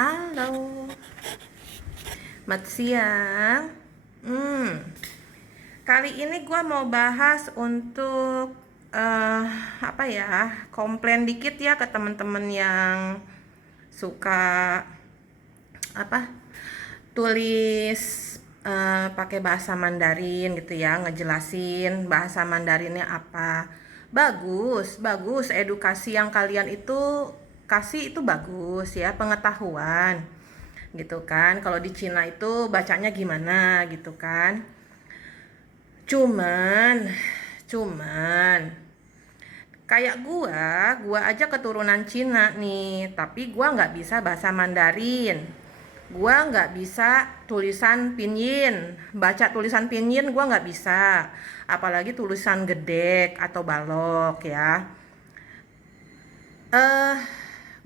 Halo, selamat siang. Kali ini gue mau bahas untuk apa ya, komplain dikit ya ke teman-teman yang suka apa tulis pakai bahasa Mandarin gitu ya, ngejelasin bahasa Mandarinnya apa. Bagus, bagus. Edukasi yang kalian itu kasih itu bagus ya, pengetahuan gitu kan. Kalau di Cina itu bacanya gimana gitu kan. Cuman, cuman kayak gua aja keturunan Cina nih, tapi gua nggak bisa bahasa Mandarin. Gua nggak bisa tulisan pinyin, baca tulisan pinyin gua nggak bisa. Apalagi tulisan gedek atau balok ya. Eh,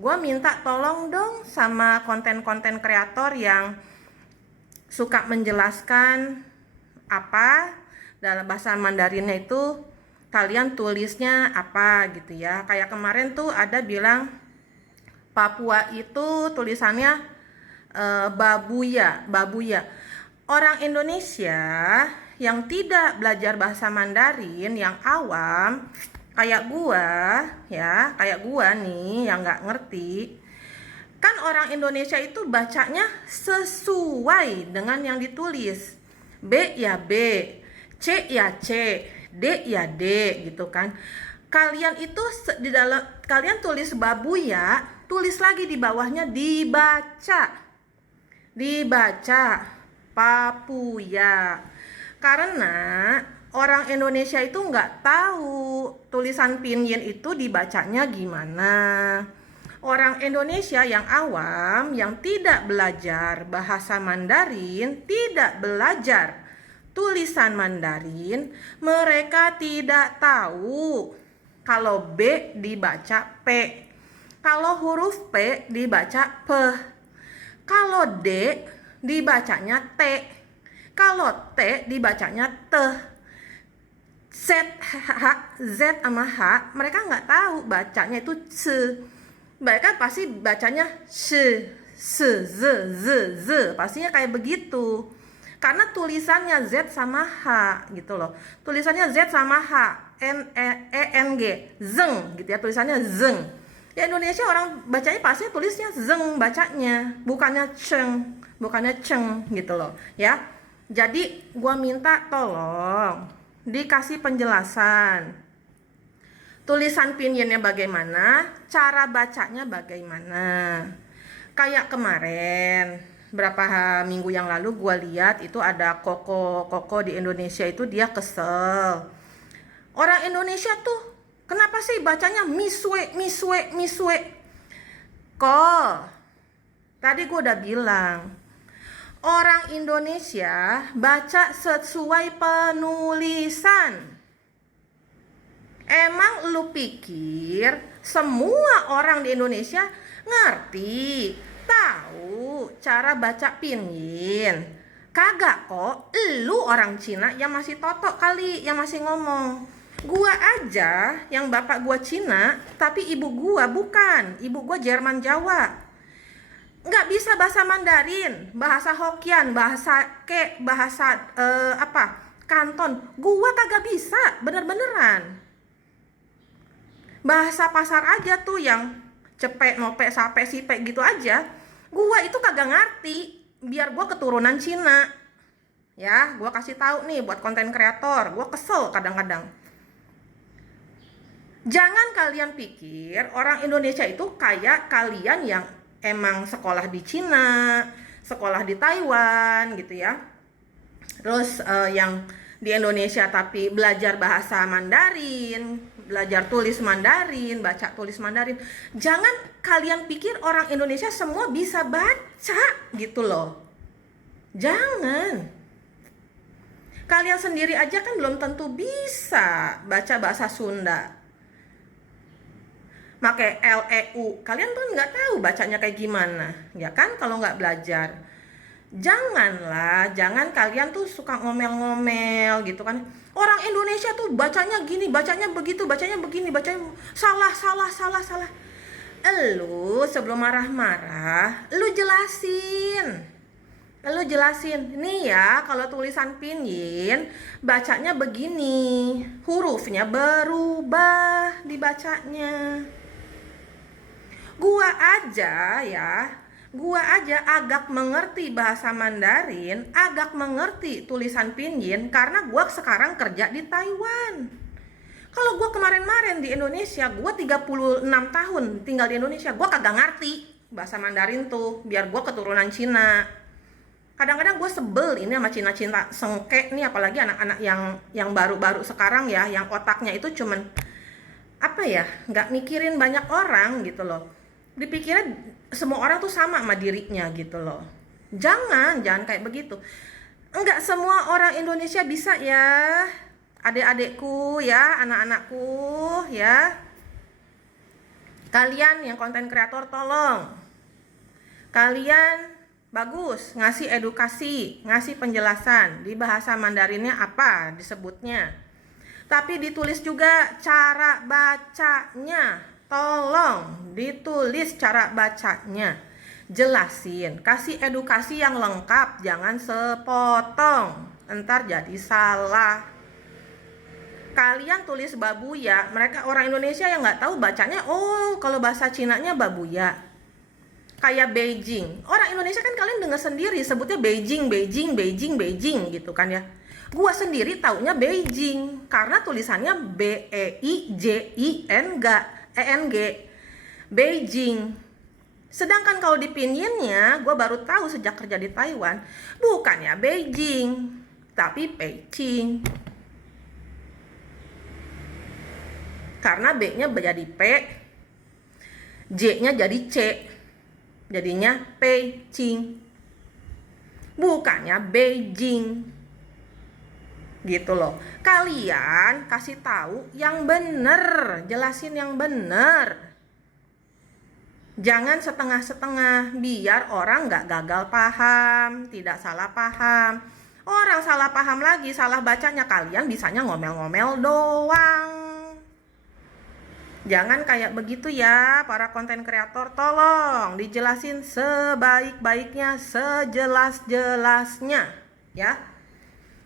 gua minta tolong dong sama konten-konten kreator yang suka menjelaskan apa dalam bahasa Mandarinnya itu kalian tulisnya apa gitu ya. Kayak kemarin tuh ada bilang Papua itu tulisannya babuya, babuya. Orang Indonesia yang tidak belajar bahasa Mandarin, yang awam kayak gua ya, kayak gua nih yang nggak ngerti. Kan orang Indonesia itu bacanya sesuai dengan yang ditulis. B ya B, C ya C, D ya D gitu kan. Kalian itu di dalam kalian tulis babu ya, tulis lagi di bawahnya dibaca. Dibaca Papuya. Karena orang Indonesia itu nggak tahu tulisan pinyin itu dibacanya gimana. Orang Indonesia yang awam, yang tidak belajar bahasa Mandarin, tidak belajar tulisan Mandarin, mereka tidak tahu kalau B dibaca P, kalau huruf P dibaca P, kalau D dibacanya T, kalau T dibacanya T. Z, Z sama H, mereka nggak tahu bacanya itu C. Mereka pasti bacanya Z, pastinya kayak begitu. Karena tulisannya Z sama H gitu loh. Tulisannya Z sama H, N G, zeng gitu ya, tulisannya zeng. Di Indonesia orang bacanya pasti tulisnya zeng bacanya, bukannya ceng gitu loh ya. Jadi gua minta tolong dikasih penjelasan. Tulisan pinyinnya bagaimana, cara bacanya bagaimana. Kayak kemarin, berapa minggu yang lalu gue lihat itu ada koko di Indonesia itu dia kesel. Orang Indonesia tuh kenapa sih bacanya miswe. Kok, tadi gue udah bilang, orang Indonesia baca sesuai penulisan. Emang lu pikir semua orang di Indonesia ngerti, tahu cara baca pinyin? Kagak kok, lu orang Cina yang masih totok kali, yang masih ngomong. Gua aja yang bapak gua Cina, tapi ibu gua bukan, ibu gua Jerman Jawa. Nggak bisa bahasa Mandarin, bahasa Hokkien, bahasa Kanton. Gua kagak bisa, bener-beneran. Bahasa pasar aja tuh yang cepet, nope, sape, sipe gitu aja. Gua itu kagak ngerti. Biar gua keturunan Cina. Ya, gua kasih tahu nih buat konten kreator. Gua kesel kadang-kadang. Jangan kalian pikir orang Indonesia itu kayak kalian yang emang sekolah di Cina, sekolah di Taiwan gitu ya. Terus yang di Indonesia tapi belajar bahasa Mandarin, belajar tulis Mandarin, baca tulis Mandarin. Jangan kalian pikir orang Indonesia semua bisa baca gitu loh. Jangan. Kalian sendiri aja kan belum tentu bisa baca bahasa Sunda. Pakai LEU, kalian tuh nggak tahu bacanya kayak gimana, ya kan kalau nggak belajar. Jangan kalian tuh suka ngomel-ngomel gitu kan. Orang Indonesia tuh bacanya gini, bacanya begitu, bacanya begini, bacanya salah. Elu sebelum marah-marah, lu jelasin, nih ya, kalau tulisan pinyin bacanya begini, hurufnya berubah dibacanya. Gua aja agak mengerti bahasa Mandarin, agak mengerti tulisan pinyin karena gua sekarang kerja di Taiwan. Kalau gua kemarin-marin di Indonesia, gua 36 tahun tinggal di Indonesia, gua kagak ngerti bahasa Mandarin tuh, biar gua keturunan Cina. Kadang-kadang gue sebel ini sama Cina-Cina sengke nih, apalagi anak-anak yang baru-baru sekarang ya, yang otaknya itu cuman apa ya, nggak mikirin banyak orang gitu loh. Dipikirnya semua orang tuh sama dirinya gitu loh. Jangan kayak begitu. Enggak semua orang Indonesia bisa ya, adik-adikku ya, anak-anakku ya. Kalian yang konten kreator, tolong kalian bagus ngasih edukasi, ngasih penjelasan di bahasa Mandarinnya apa disebutnya. Tapi ditulis juga cara bacanya. Tolong ditulis cara bacanya. Jelasin, kasih edukasi yang lengkap, jangan sepotong. Entar jadi salah. Kalian tulis babuya, mereka orang Indonesia yang nggak tahu bacanya, oh kalau bahasa Cinanya babuya. Kayak Beijing, orang Indonesia kan kalian dengar sendiri sebutnya Beijing gitu kan ya. Gua sendiri taunya Beijing karena tulisannya BEIJING, Beijing. Sedangkan kalau di pinyinnya, gua baru tahu sejak kerja di Taiwan, bukannya Beijing tapi Beijing. Karena B-nya jadi P, J-nya jadi C. Jadinya Beijing, bukannya Beijing gitu loh. Kalian kasih tahu yang bener, jelasin yang bener, jangan setengah-setengah biar orang nggak gagal paham, tidak salah paham. Orang salah paham lagi, salah bacanya, kalian bisanya ngomel-ngomel doang. Jangan kayak begitu ya para konten kreator, tolong dijelasin sebaik-baiknya, sejelas-jelasnya ya.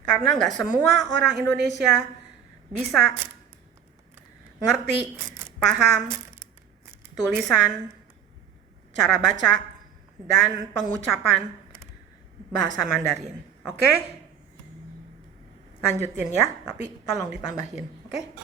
Karena nggak semua orang Indonesia bisa ngerti, paham tulisan, cara baca, dan pengucapan bahasa Mandarin. Oke? Lanjutin ya, tapi tolong ditambahin. Oke?